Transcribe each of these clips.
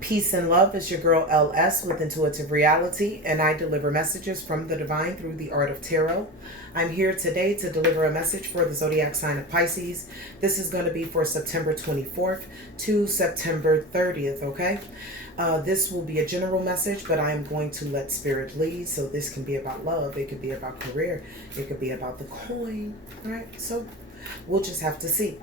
Peace and love is your girl LS with Intuitive Reality, and I deliver messages from the divine through the art of tarot. I'm here today to deliver a message for the zodiac sign of Pisces. This is going to be for September 24th to September 30th, okay? This will be a general message, but I'm going to let spirit lead. So this can be about love, it could be about career, it could be about the coin, right? So we'll just have to see.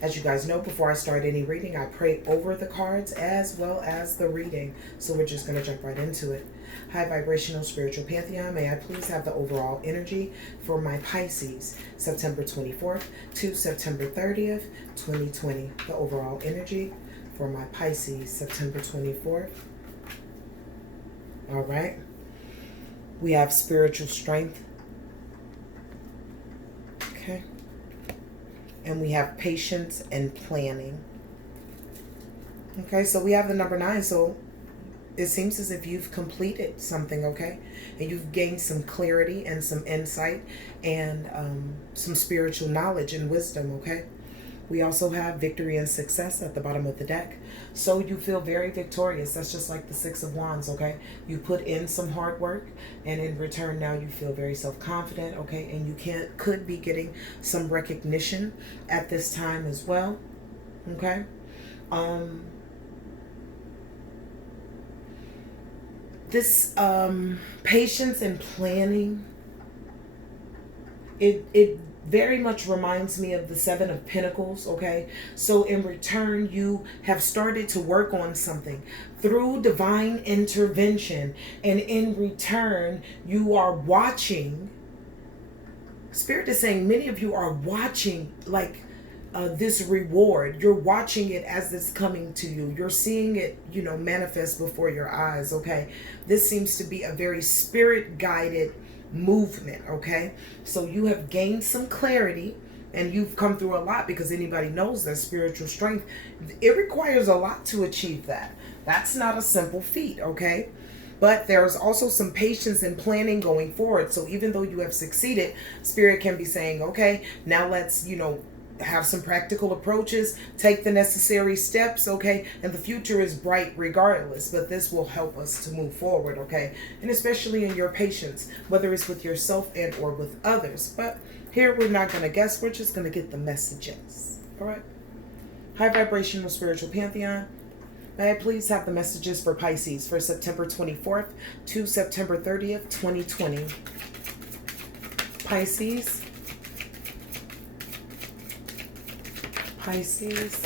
As you guys know, before I start any reading, I pray over the cards as well as the reading. So we're just going to jump right into it. High vibrational spiritual pantheon, may I please have the overall energy for my Pisces, September 24th to September 30th, 2020. The overall energy for my Pisces, September 24th. All right. We have spiritual strength. Okay. And we have patience and planning. Okay, so we have the number 9. So it seems as if you've completed something, okay? And you've gained some clarity and some insight and some spiritual knowledge and wisdom, okay? We also have victory and success at the bottom of the deck. So you feel very victorious. That's just like the 6 of Wands, okay? You put in some hard work, and in return now you feel very self-confident, okay? And you could be getting some recognition at this time as well, okay? This patience and planning, it very much reminds me of the 7 of Pentacles, okay? So in return, you have started to work on something through divine intervention. And in return, you are watching. Spirit is saying many of you are watching like this reward. You're watching it as it's coming to you. You're seeing it, manifest before your eyes, okay? This seems to be a very spirit-guided movement, okay? So you have gained some clarity, and you've come through a lot, because anybody knows that spiritual strength, it requires a lot to achieve that. That's not a simple feat, okay? But there's also some patience and planning going forward. So even though you have succeeded, spirit can be saying, okay, now let's, have some practical approaches, take the necessary steps, okay? And the future is bright regardless, but this will help us to move forward, okay? And especially in your patience, whether it's with yourself and or with others. But here we're not going to guess, we're just going to get the messages, all right? High vibrational spiritual pantheon, may I please have the messages for Pisces for September 24th to September 30th, 2020. Pisces. Pisces.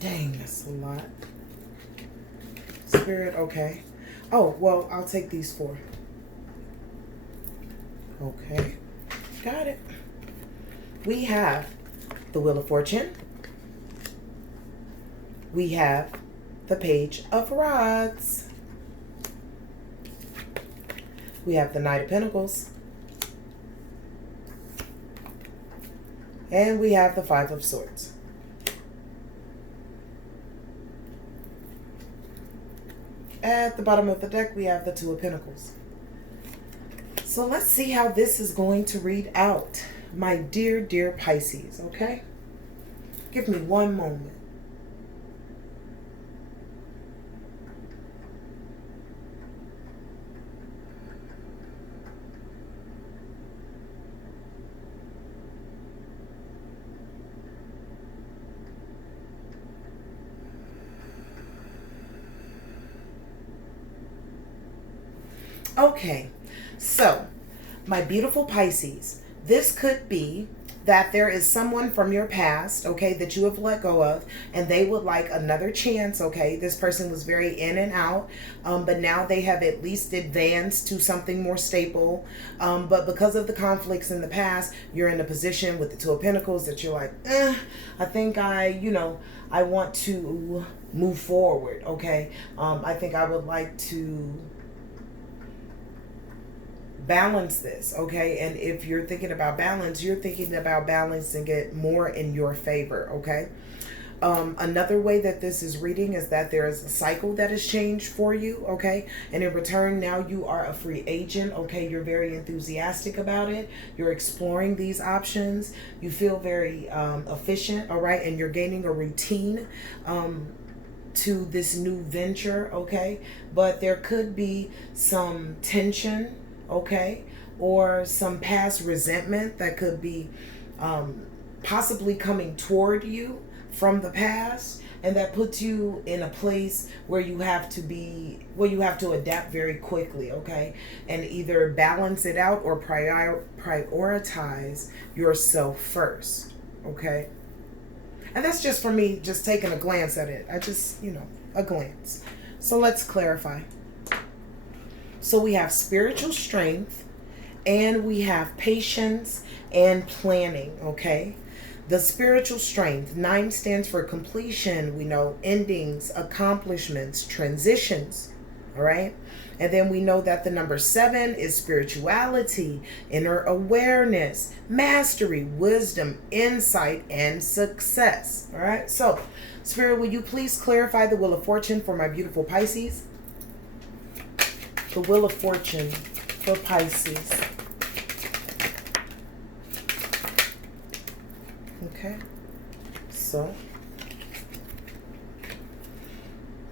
Dang, that's a lot. Spirit, okay. Oh, well, I'll take these 4. Okay. Got it. We have the Wheel of Fortune. We have the Page of Rods. We have the Knight of Pentacles. And we have the 5 of Swords. At the bottom of the deck, we have the 2 of Pentacles. So let's see how this is going to read out, my dear, dear Pisces, okay? Give me one moment. Okay, so my beautiful Pisces, this could be that there is someone from your past, okay, that you have let go of, and they would like another chance, okay? This person was very in and out, but now they have at least advanced to something more stable. But because of the conflicts in the past, you're in a position with the 2 of Pentacles that you're like, I think I want to move forward, okay? I think I would like to balance this, okay? And if you're thinking about balance, you're thinking about balancing it more in your favor, okay? Another way that this is reading is that there is a cycle that has changed for you, okay? And in return, now you are a free agent, okay? You're very enthusiastic about it. You're exploring these options. You feel very efficient, all right? And you're gaining a routine to this new venture, okay? But there could be some tension, okay? Or some past resentment that could be possibly coming toward you from the past, and that puts you in a place where you have to adapt very quickly, okay? And either balance it out or prioritize yourself first, okay? And that's just for me, just taking a glance at it. A glance. So let's clarify. So we have spiritual strength, and we have patience and planning, okay? The spiritual strength, 9 stands for completion. We know endings, accomplishments, transitions, all right? And then we know that the number 7 is spirituality, inner awareness, mastery, wisdom, insight, and success, all right? So, Spirit, will you please clarify the Wheel of Fortune for my beautiful Pisces? The Wheel of Fortune for Pisces. Okay, so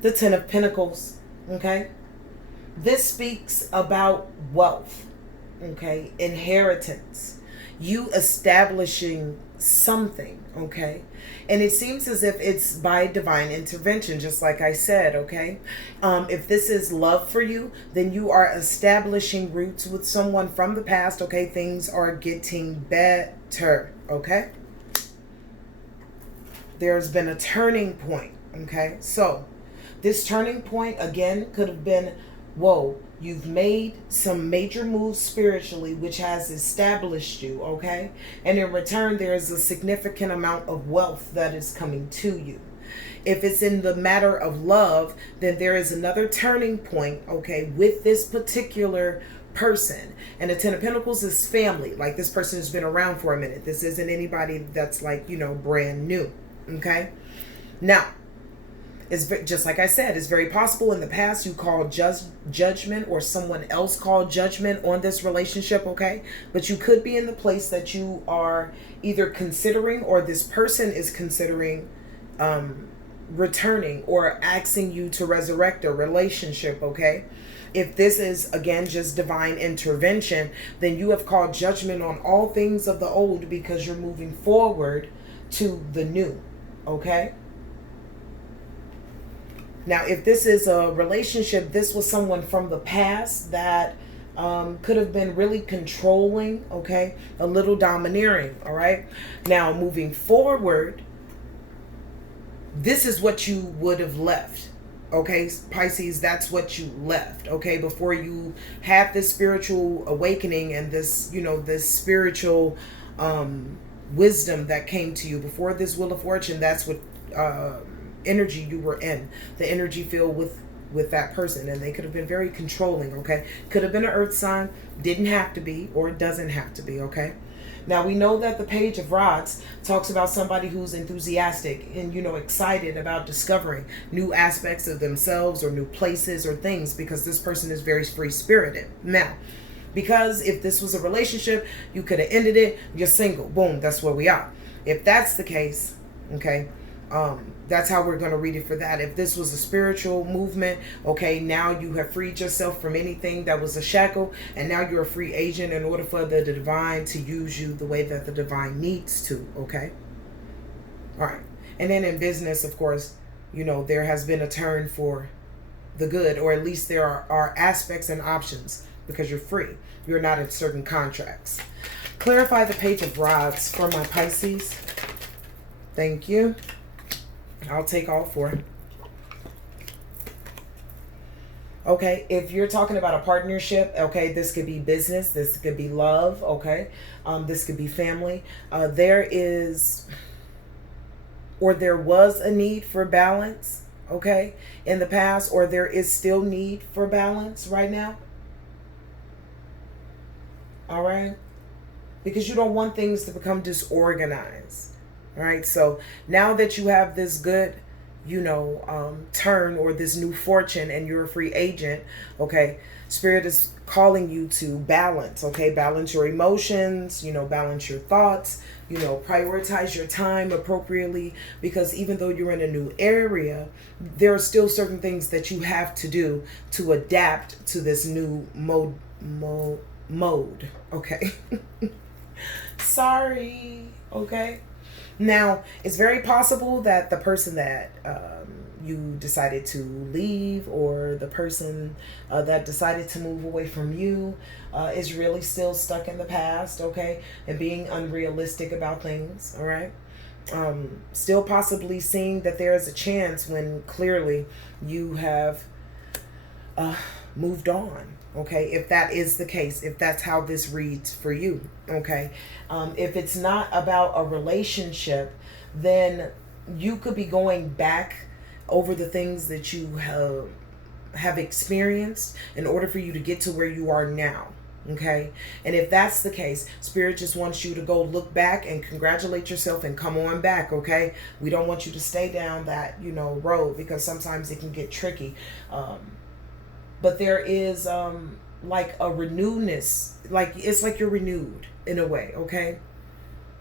the 10 of Pentacles, okay? This speaks about wealth, okay? Inheritance, you establishing something, okay? And it seems as if it's by divine intervention, just like I said, okay? If this is love for you, then you are establishing roots with someone from the past, okay? Things are getting better, okay? There's been a turning point, okay? So this turning point, again, could have been, whoa, you've made some major moves spiritually, which has established you, okay? And in return, there is a significant amount of wealth that is coming to you. If it's in the matter of love, then there is another turning point, okay, with this particular person. And the 10 of Pentacles is family. Like, this person has been around for a minute. This isn't anybody that's like, brand new. Okay, now it's just like I said, it's very possible in the past you called judgment, or someone else called judgment on this relationship, okay? But you could be in the place that you are either considering, or this person is considering returning or asking you to resurrect a relationship, okay? If this is, again, just divine intervention, then you have called judgment on all things of the old because you're moving forward to the new. Okay. Now, if this is a relationship, this was someone from the past that could have been really controlling, okay, a little domineering, all right? Now, moving forward, this is what you would have left, okay, Pisces, that's what you left, okay, before you had this spiritual awakening and this, this spiritual wisdom that came to you. Before this Wheel of Fortune, that's what energy you were in, the energy field with that person. And they could have been very controlling, okay? Could have been an earth sign, didn't have to be, or it doesn't have to be, okay? Now, we know that the Page of Rods talks about somebody who's enthusiastic and, excited about discovering new aspects of themselves or new places or things, because this person is very free-spirited. Now, because if this was a relationship, you could have ended it, you're single, boom, that's where we are. If that's the case, okay, that's how we're going to read it for that. If this was a spiritual movement, okay, now you have freed yourself from anything that was a shackle, and now you're a free agent in order for the divine to use you the way that the divine needs to, okay? All right. And then in business, of course, there has been a turn for the good, or at least there are aspects and options, because you're free. You're not in certain contracts. Clarify the Page of Rods for my Pisces. Thank you. I'll take all 4. Okay, if you're talking about a partnership, okay, this could be business, this could be love, okay, this could be family. There is, or there was a need for balance, okay, in the past, or there is still need for balance right now. All right, because you don't want things to become disorganized. All right. So now that you have this good, turn, or this new fortune, and you're a free agent, okay, Spirit is calling you to balance, okay? Balance your emotions, balance your thoughts, prioritize your time appropriately, because even though you're in a new area, there are still certain things that you have to do to adapt to this new mode, okay? Sorry, okay? Now, it's very possible that the person that you decided to leave, or the person that decided to move away from you, is really still stuck in the past, okay? And being unrealistic about things, all right? Still possibly seeing that there is a chance when clearly you have moved on, okay? If that is the case, if that's how this reads for you, okay? If it's not about a relationship, then you could be going back over the things that you have experienced in order for you to get to where you are now, okay? And if that's the case, Spirit just wants you to go look back and congratulate yourself and come on back, okay? We don't want you to stay down that, road, because sometimes it can get tricky. But there is like a renewedness, like it's like you're renewed in a way, okay?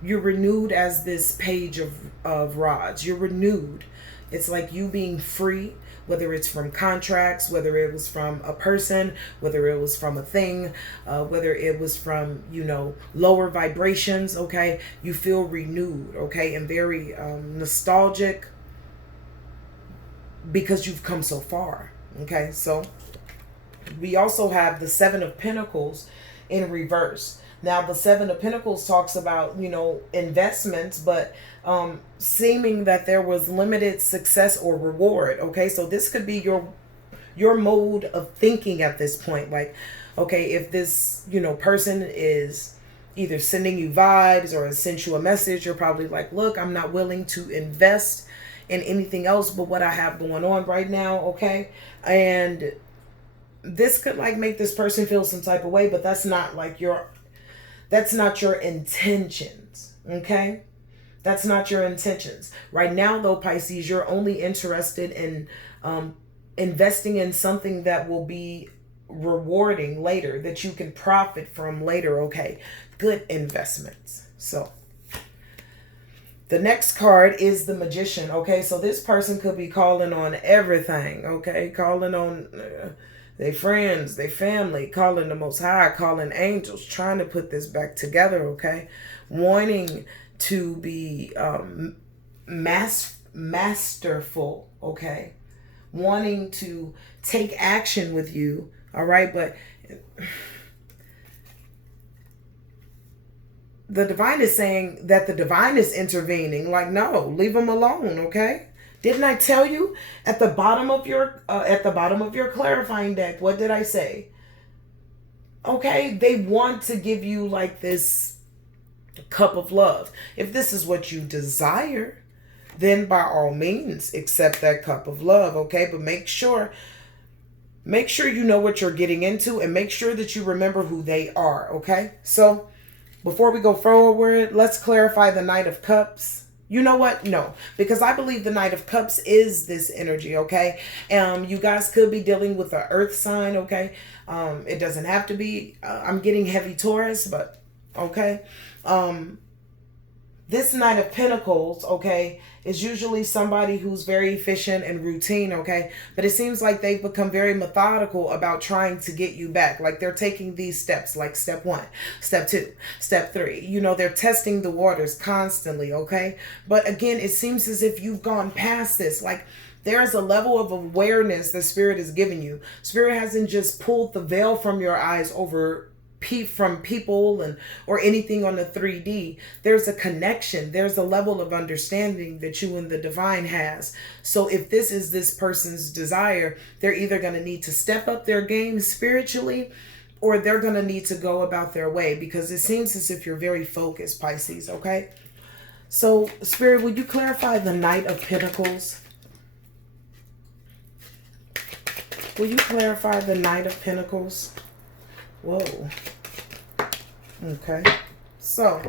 You're renewed as this page of rods. You're renewed. It's like you being free, whether it's from contracts, whether it was from a person, whether it was from a thing, whether it was from, lower vibrations, okay? You feel renewed, okay? And very nostalgic, because you've come so far, okay? So we also have the Seven of Pentacles in reverse. Now, the Seven of Pentacles talks about, investments, but seeming that there was limited success or reward. Okay, so this could be your mode of thinking at this point. Like, okay, if this, person is either sending you vibes or has sent you a message, you're probably like, look, I'm not willing to invest in anything else but what I have going on right now. Okay, and this could like make this person feel some type of way, but that's not your intentions, okay? That's not your intentions. Right now, though, Pisces, you're only interested in investing in something that will be rewarding later, that you can profit from later, okay? Good investments. So the next card is the Magician, okay? So this person could be calling on everything, okay? Calling on their friends, their family, calling the Most High, calling angels, trying to put this back together, okay? Wanting to be masterful, okay? Wanting to take action with you, all right? But the divine is saying that the divine is intervening. Like, no, leave them alone, okay? Didn't I tell you at the bottom of your clarifying deck? What did I say? Okay, they want to give you like this cup of love. If this is what you desire, then by all means accept that cup of love. Okay, but make sure you know what you're getting into, and make sure that you remember who they are. Okay, so before we go forward, let's clarify the Knight of Cups. You know what? No, because I believe the Knight of Cups is this energy, okay? You guys could be dealing with an earth sign, okay? It doesn't have to be. I'm getting heavy Taurus, but okay. This Knight of Pentacles, okay, is usually somebody who's very efficient and routine, okay? But it seems like they've become very methodical about trying to get you back. Like they're taking these steps, like step 1, step 2, step 3. They're testing the waters constantly, okay? But again, it seems as if you've gone past this. Like there's a level of awareness that Spirit is giving you. Spirit hasn't just pulled the veil from your eyes over from people or anything on the 3D. There's a connection. There's a level of understanding that you and the divine has. So if this is this person's desire, they're either going to need to step up their game spiritually, or they're going to need to go about their way, because it seems as if you're very focused, Pisces, okay? So Spirit, would you clarify the Knight of Pentacles? Will you clarify the Knight of Pentacles? Whoa. Okay. So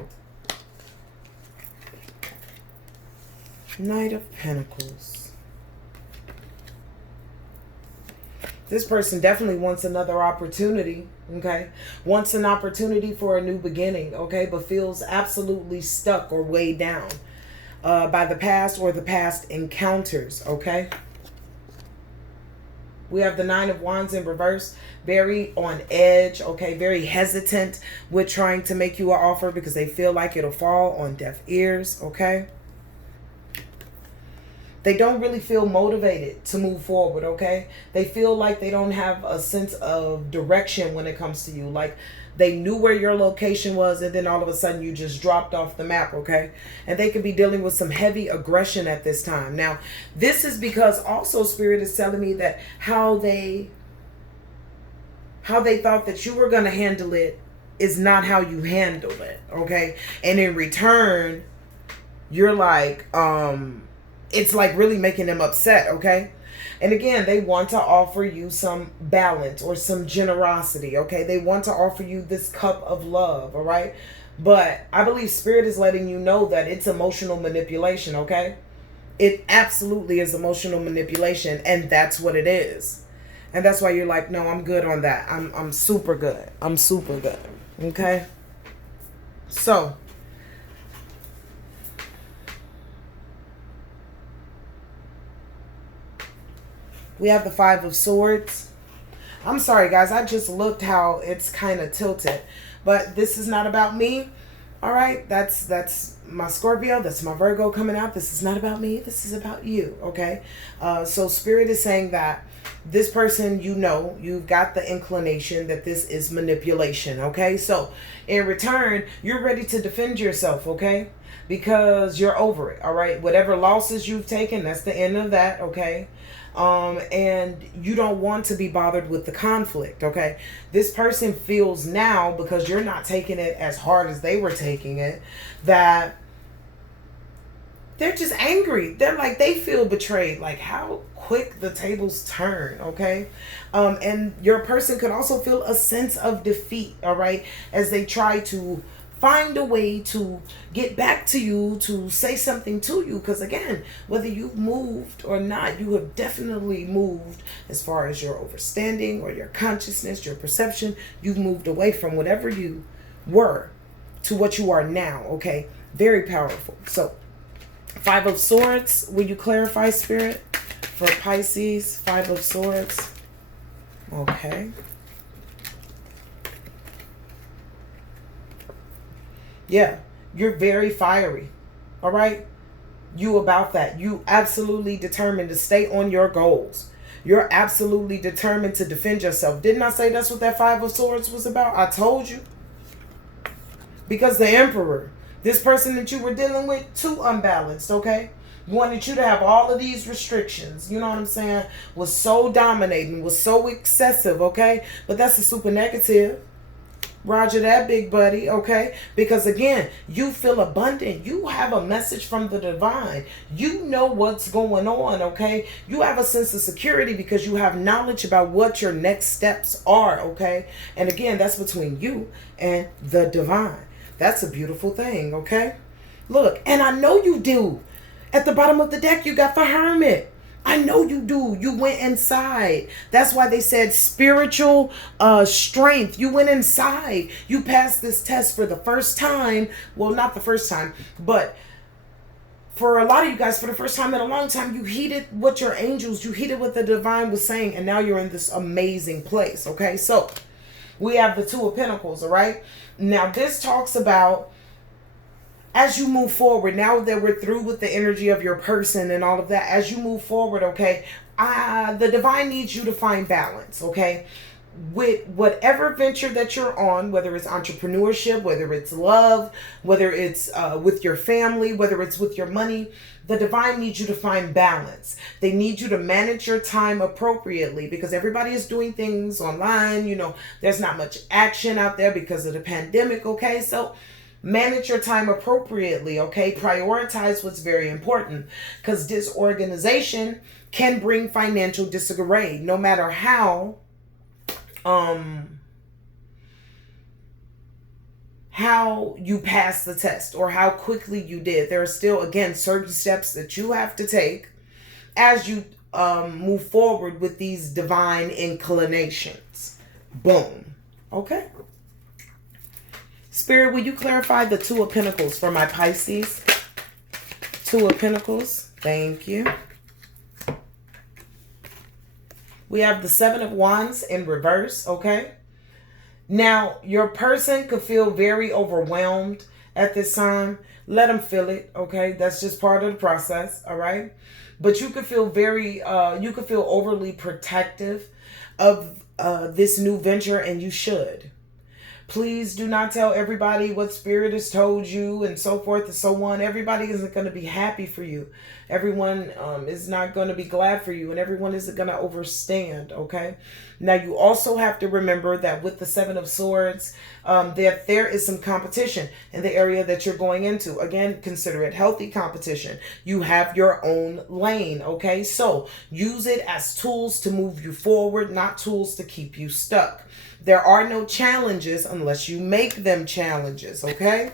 Knight of Pentacles. This person definitely wants another opportunity, okay? Wants an opportunity for a new beginning, okay? But feels absolutely stuck or weighed down by the past or the past encounters, okay? We have the Nine of Wands in reverse, very on edge, okay? Very hesitant with trying to make you an offer because they feel like it'll fall on deaf ears, okay? They don't really feel motivated to move forward, okay? They feel like they don't have a sense of direction when it comes to you. Like they knew where your location was and then all of a sudden you just dropped off the map, okay? And they could be dealing with some heavy aggression at this time. Now, this is because also Spirit is telling me that how they thought that you were going to handle it is not how you handle it, okay? And in return, you're like, it's like really making them upset, okay? And again, they want to offer you some balance or some generosity, okay? They want to offer you this cup of love, all right? But I believe Spirit is letting you know that it's emotional manipulation, okay? It absolutely is emotional manipulation, and that's what it is. And that's why you're like, no, I'm good on that. I'm super good. I'm super good, okay? So we have the Five of Swords. I'm sorry, guys. I just looked how it's kind of tilted. But this is not about me. All right? That's my Scorpio. That's my Virgo coming out. This is not about me. This is about you. Okay? So Spirit is saying that this person, you know, you've got the inclination that this is manipulation. Okay? So in return, you're ready to defend yourself. Okay? Because you're over it. All right? Whatever losses you've taken, that's the end of that. Okay? And you don't want to be bothered with the conflict, okay? This person feels now, because you're not taking it as hard as they were taking it, that they're just angry. They're like, they feel betrayed. Like how quick the tables turn, okay? And your person could also feel a sense of defeat, all right? As they try to find a way to get back to you, to say something to you. Because again, whether you've moved or not, you have definitely moved as far as your understanding or your consciousness, your perception. You've moved away from whatever you were to what you are now, okay? Very powerful. So, Five of Swords, will you clarify, Spirit, for Pisces? Five of Swords. Okay. Yeah, you're very fiery. All right? You about that. You absolutely determined to stay on your goals. You're absolutely determined to defend yourself. Didn't I say that's what that Five of Swords was about? I told you. Because the Emperor, this person that you were dealing with, too unbalanced, okay? Wanted you to have all of these restrictions, you know what I'm saying? Was so dominating, was so excessive, okay? But that's a super negative. Roger that, big buddy, okay? Because again, you feel abundant. You have a message from the divine. You know what's going on, okay? You have a sense of security because you have knowledge about what your next steps are, okay? And again, that's between you and the divine. That's a beautiful thing, okay? Look, and I know you do. At the bottom of the deck, you got the Hermit. I know you do. You went inside. That's why they said spiritual strength. You went inside. You passed this test for the first time. Well, not the first time, but for a lot of you guys, for the first time in a long time, you heeded what your angels, you heeded what the divine was saying, and now you're in this amazing place, okay? So, we have the Two of Pentacles, all right? Now, this talks about as you move forward, now that we're through with the energy of your person and all of that, as you move forward, okay, the divine needs you to find balance, okay? With whatever venture that you're on, whether it's entrepreneurship, whether it's love, whether it's with your family, whether it's with your money, the divine needs you to find balance. They need you to manage your time appropriately because everybody is doing things online. You know, there's not much action out there because of the pandemic, okay? So manage your time appropriately, okay? Prioritize what's very important because disorganization can bring financial disarray no matter how how you passed the test or how quickly you did. There are still, again, certain steps that you have to take as you move forward with these divine inclinations. Boom. Okay. Spirit, will you clarify the Two of Pentacles for my Pisces? Two of Pentacles. Thank you. We have the Seven of Wands in reverse, okay? Now, your person could feel very overwhelmed at this time. Let them feel it, okay? That's just part of the process, all right? But you could feel you could feel overly protective of this new venture, and you should. Please do not tell everybody what Spirit has told you and so forth and so on. Everybody isn't going to be happy for you. Everyone is not going to be glad for you, and everyone isn't going to overstand, okay? Now, you also have to remember that with the Seven of Swords, that there is some competition in the area that you're going into. Again, consider it healthy competition. You have your own lane, okay? So use it as tools to move you forward, not tools to keep you stuck. There are no challenges unless you make them challenges, okay?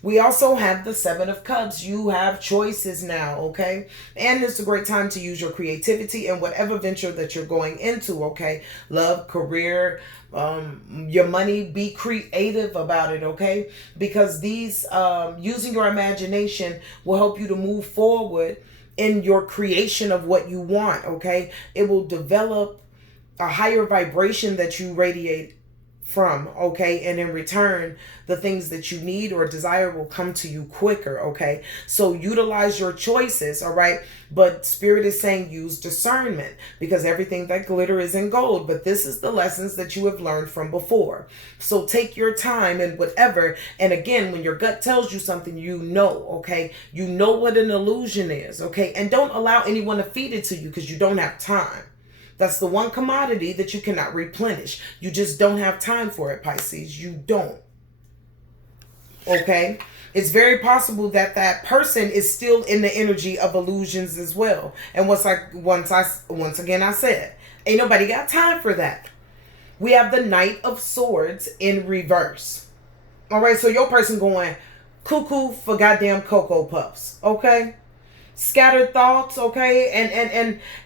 We also have the Seven of Cups. You have choices now, okay? And it's a great time to use your creativity in whatever venture that you're going into, okay? Love, career, your money, be creative about it, okay? Because these, using your imagination will help you to move forward in your creation of what you want, okay? It will develop a higher vibration that you radiate from, okay? And in return, the things that you need or desire will come to you quicker, okay? So utilize your choices, all right? But Spirit is saying use discernment, because everything that glitter isn't gold. But this is the lessons that you have learned from before. So take your time and whatever. And again, when your gut tells you something, you know, okay? You know what an illusion is, okay? And don't allow anyone to feed it to you, because you don't have time. That's the one commodity that you cannot replenish. You just don't have time for it, Pisces. You don't. Okay? It's very possible that that person is still in the energy of illusions as well. And once again I said, ain't nobody got time for that. We have the Knight of Swords in reverse. All right, so your person going cuckoo for goddamn Cocoa Puffs. Okay? Scattered thoughts, okay?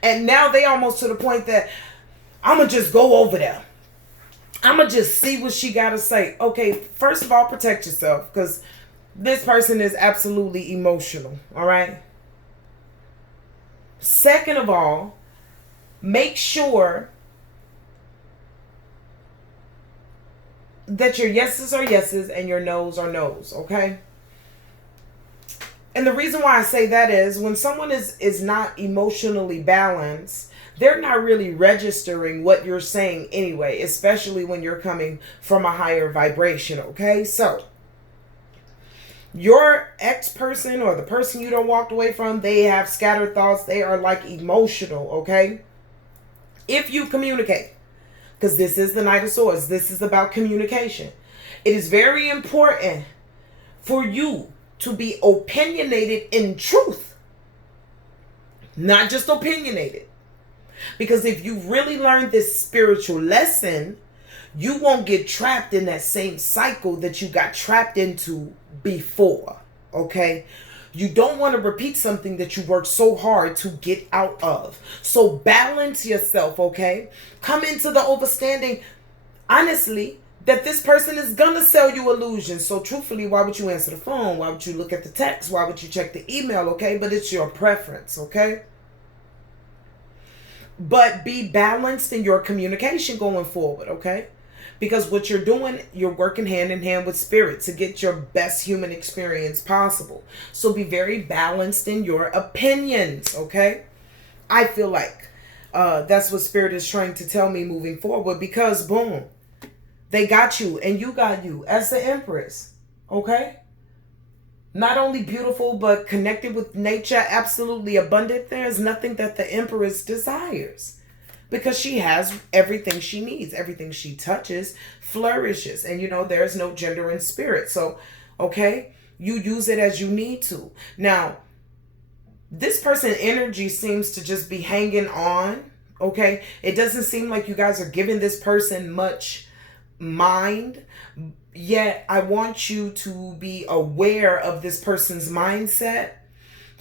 And now they almost to the point that I'm going to just go over there. I'm going to just see what she got to say. Okay, first of all, protect yourself, because this person is absolutely emotional, all right? Second of all, make sure that your yeses are yeses and your nos are nos, okay? And the reason why I say that is when someone is not emotionally balanced, they're not really registering what you're saying anyway, especially when you're coming from a higher vibration, okay? So, your ex-person or the person you don't walked away from, they have scattered thoughts. They are like emotional, okay? If you communicate, because this is the Knight of Swords, this is about communication. It is very important for you to be opinionated in truth, not just opinionated. Because if you really learn this spiritual lesson, you won't get trapped in that same cycle that you got trapped into before, okay? You don't want to repeat something that you worked so hard to get out of. So balance yourself, okay? Come into the understanding, honestly, that this person is going to sell you illusions. So truthfully, why would you answer the phone? Why would you look at the text? Why would you check the email? Okay, but it's your preference, okay? But be balanced in your communication going forward, okay? Because what you're doing, you're working hand in hand with Spirit to get your best human experience possible. So be very balanced in your opinions, okay? I feel like that's what Spirit is trying to tell me moving forward, because boom, they got you and you got you as the Empress, okay? Not only beautiful, but connected with nature, absolutely abundant. There's nothing that the Empress desires, because she has everything she needs. Everything she touches flourishes. And, you know, there's no gender in spirit. So, okay, you use it as you need to. Now, this person energy seems to just be hanging on, okay? It doesn't seem like you guys are giving this person much mind. yet I want you to be aware of this person's mindset,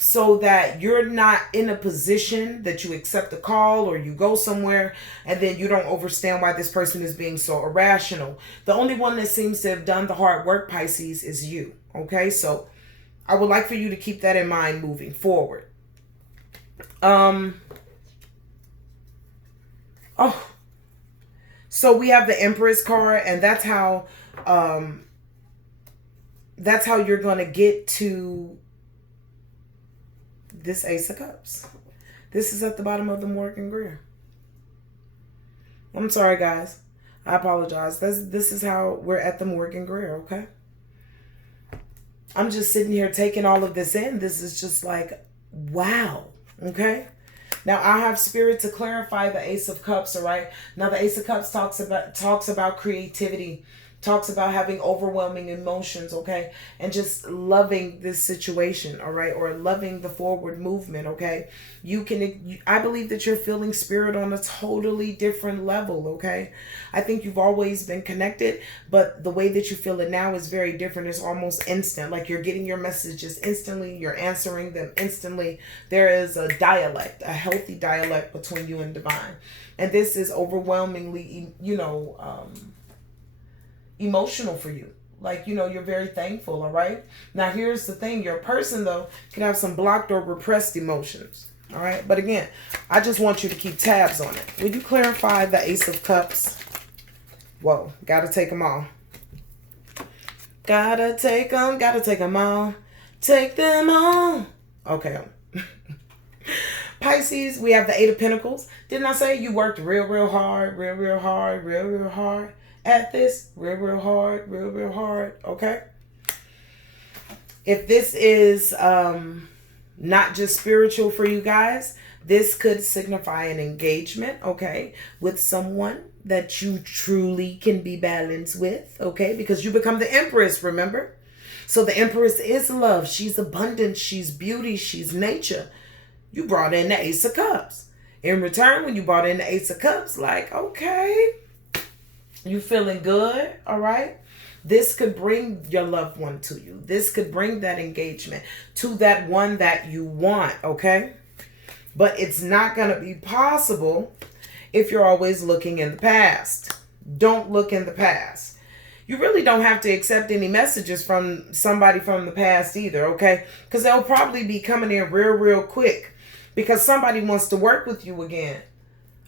so that you're not in a position that you accept a call or you go somewhere and then you don't understand why this person is being so irrational. The only one that seems to have done the hard work, Pisces, is you. Okay, so I would like for you to keep that in mind moving forward. So we have the Empress card, and that's how you're going to get to this Ace of Cups. This is at the bottom of the Morgan Greer. I'm sorry, guys. I apologize. This is how we're at the Morgan Greer, okay? I'm just sitting here taking all of this in. This is just like, wow, okay? Now, I have Spirit to clarify the Ace of Cups, all right? Now, the Ace of Cups talks about creativity, talks about having overwhelming emotions, okay? And just loving this situation, all right? Or loving the forward movement, okay? I believe that you're feeling Spirit on a totally different level, okay? I think you've always been connected, but the way that you feel it now is very different. It's almost instant. Like you're getting your messages instantly. You're answering them instantly. There is a dialect, a healthy dialect between you and Divine. And this is overwhelmingly, emotional for you. Like, you're very thankful, all right? Now, here's the thing. Your person, though, can have some blocked or repressed emotions, all right? But again, I just want you to keep tabs on it. Will you clarify the Ace of Cups? Whoa, gotta take them all. Gotta take them all. Take them all. Okay. Pisces, we have the Eight of Pentacles. Didn't I say you worked real hard at this? Real hard, okay? If this is not just spiritual for you guys, this could signify an engagement, okay, with someone that you truly can be balanced with, okay? Because you become the Empress, remember? So the Empress is love. She's abundance. She's beauty. She's nature. You brought in the Ace of Cups. In return, when you brought in the Ace of Cups, like, okay, you feeling good, all right? This could bring your loved one to you. This could bring that engagement to that one that you want, okay? But it's not going to be possible if you're always looking in the past. Don't look in the past. You really don't have to accept any messages from somebody from the past either, okay? Because they'll probably be coming in real quick because somebody wants to work with you again,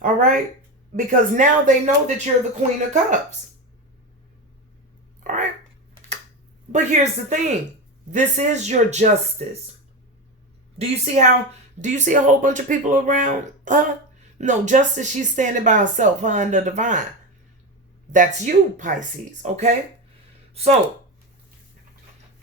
all right? Because now they know that you're the Queen of Cups, all right? But here's the thing. This is your justice. Do you see a whole bunch of people around? No, Justice, she's standing by herself, and the Divine. That's you, Pisces, okay? So,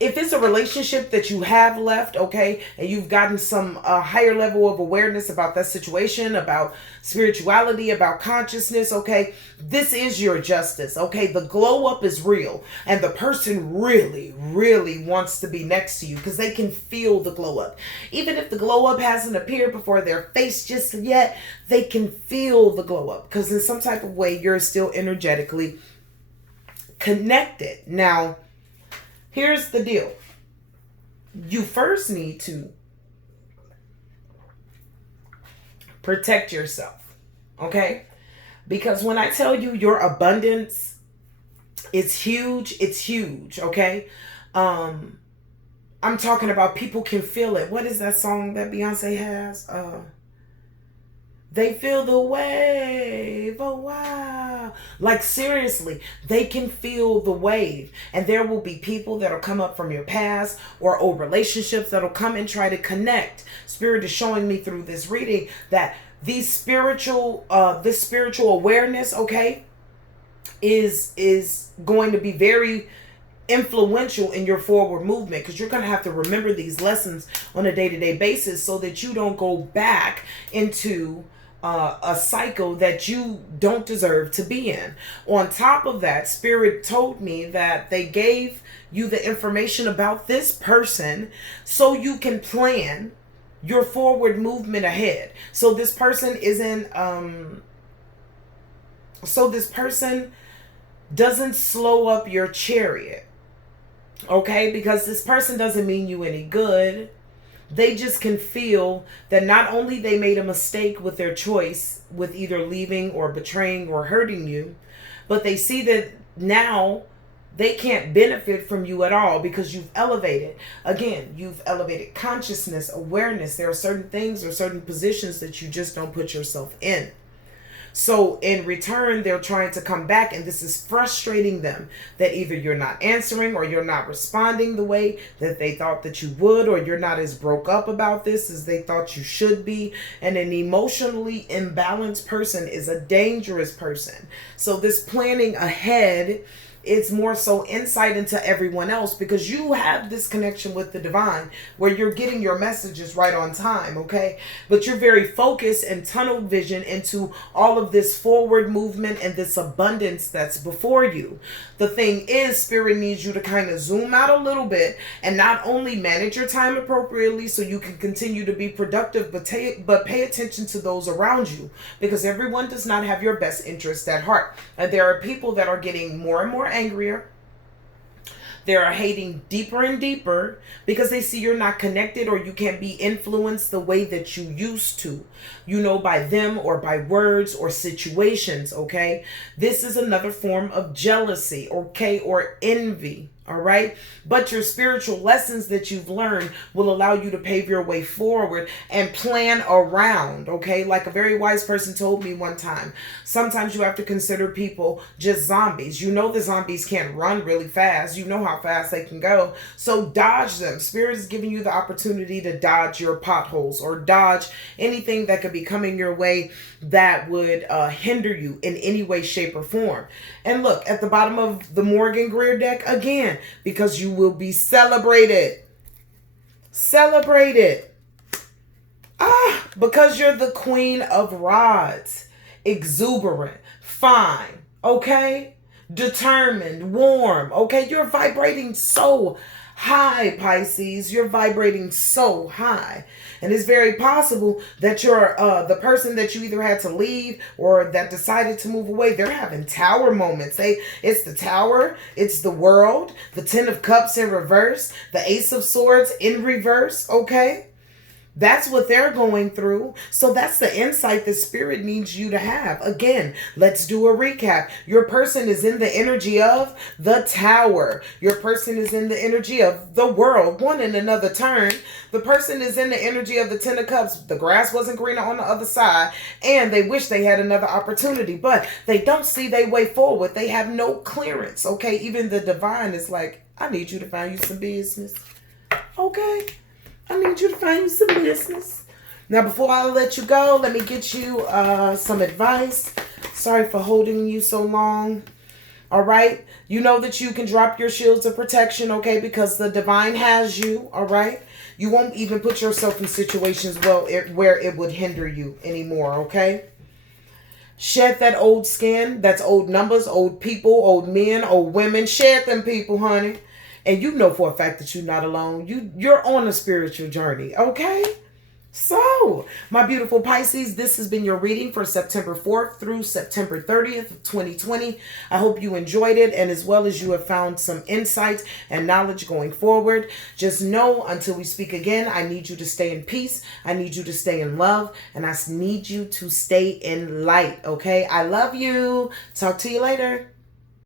if it's a relationship that you have left, okay, and you've gotten some higher level of awareness about that situation, about spirituality, about consciousness, okay, this is your justice, okay? The glow up is real, and the person really wants to be next to you because they can feel the glow up. Even if the glow up hasn't appeared before their face just yet, they can feel the glow up because in some type of way, you're still energetically connected. Now, here's the deal. You first need to protect yourself, okay? Because when I tell you your abundance, it's huge, okay? I'm talking about people can feel it. What is that song that Beyonce has? They feel the wave. Oh, wow. Like, seriously, they can feel the wave. And there will be people that'll come up from your past or old relationships that'll come and try to connect. Spirit is showing me through this reading that this spiritual awareness, okay, is going to be very influential in your forward movement because you're going to have to remember these lessons on a day-to-day basis so that you don't go back into a cycle that you don't deserve to be in. On top of that, Spirit told me that they gave you the information about this person so you can plan your forward movement ahead. So this person isn't doesn't slow up your chariot. Okay? Because this person doesn't mean you any good. They just can feel that not only they made a mistake with their choice with either leaving or betraying or hurting you, but they see that now they can't benefit from you at all because you've elevated. Again, you've elevated consciousness, awareness. There are certain things or certain positions that you just don't put yourself in. So in return, they're trying to come back, and this is frustrating them that either you're not answering or you're not responding the way that they thought that you would, or you're not as broke up about this as they thought you should be. And an emotionally imbalanced person is a dangerous person. So this planning ahead, it's more so insight into everyone else, because you have this connection with the divine where you're getting your messages right on time, okay? But you're very focused and tunnel vision into all of this forward movement and this abundance that's before you. The thing is, Spirit needs you to kind of zoom out a little bit and not only manage your time appropriately so you can continue to be productive, but pay attention to those around you, because everyone does not have your best interest at heart. And there are people that are getting more and more angrier. They are hating deeper and deeper because they see you're not connected, or you can't be influenced the way that you used to, by them or by words or situations, okay? This is another form of jealousy, okay, or envy. All right. But your spiritual lessons that you've learned will allow you to pave your way forward and plan around. Okay. Like a very wise person told me one time, sometimes you have to consider people just zombies. The zombies can't run really fast. You know how fast they can go. So dodge them. Spirit is giving you the opportunity to dodge your potholes or dodge anything that could be coming your way that would hinder you in any way, shape, or form. And look at the bottom of the Morgan Greer deck again, because you will be celebrated. Celebrated. Because you're the Queen of Rods. Exuberant. Fine. Okay? Determined. Warm. Okay? You're vibrating so high, Pisces. You're vibrating so high. And it's very possible that you're the person that you either had to leave or that decided to move away. They're having tower moments. It's the Tower, it's the World, the Ten of Cups in reverse, the Ace of Swords in reverse, okay? That's what they're going through. So that's the insight the Spirit needs you to have. Again, let's do a recap. Your person is in the energy of the Tower. Your person is in the energy of the World. One in another turn. The person is in the energy of the Ten of Cups. The grass wasn't greener on the other side. And they wish they had another opportunity. But they don't see their way forward. They have no clearance. Okay, even the divine is like, I need you to find you some business. Okay? I need you to find you some business. Now, before I let you go, let me get you some advice. Sorry for holding you so long. All right. You know that you can drop your shields of protection, okay, because the divine has you. All right. You won't even put yourself in situations where it would hinder you anymore, okay? Shed that old skin. That's old numbers, old people, old men, old women. Shed them people, honey. And you know for a fact that you're not alone. You're on a spiritual journey, okay? So, my beautiful Pisces, this has been your reading for September 4th through September 30th of 2020. I hope you enjoyed it, and as well as you have found some insight and knowledge going forward. Just know, until we speak again, I need you to stay in peace. I need you to stay in love, and I need you to stay in light, okay? I love you. Talk to you later.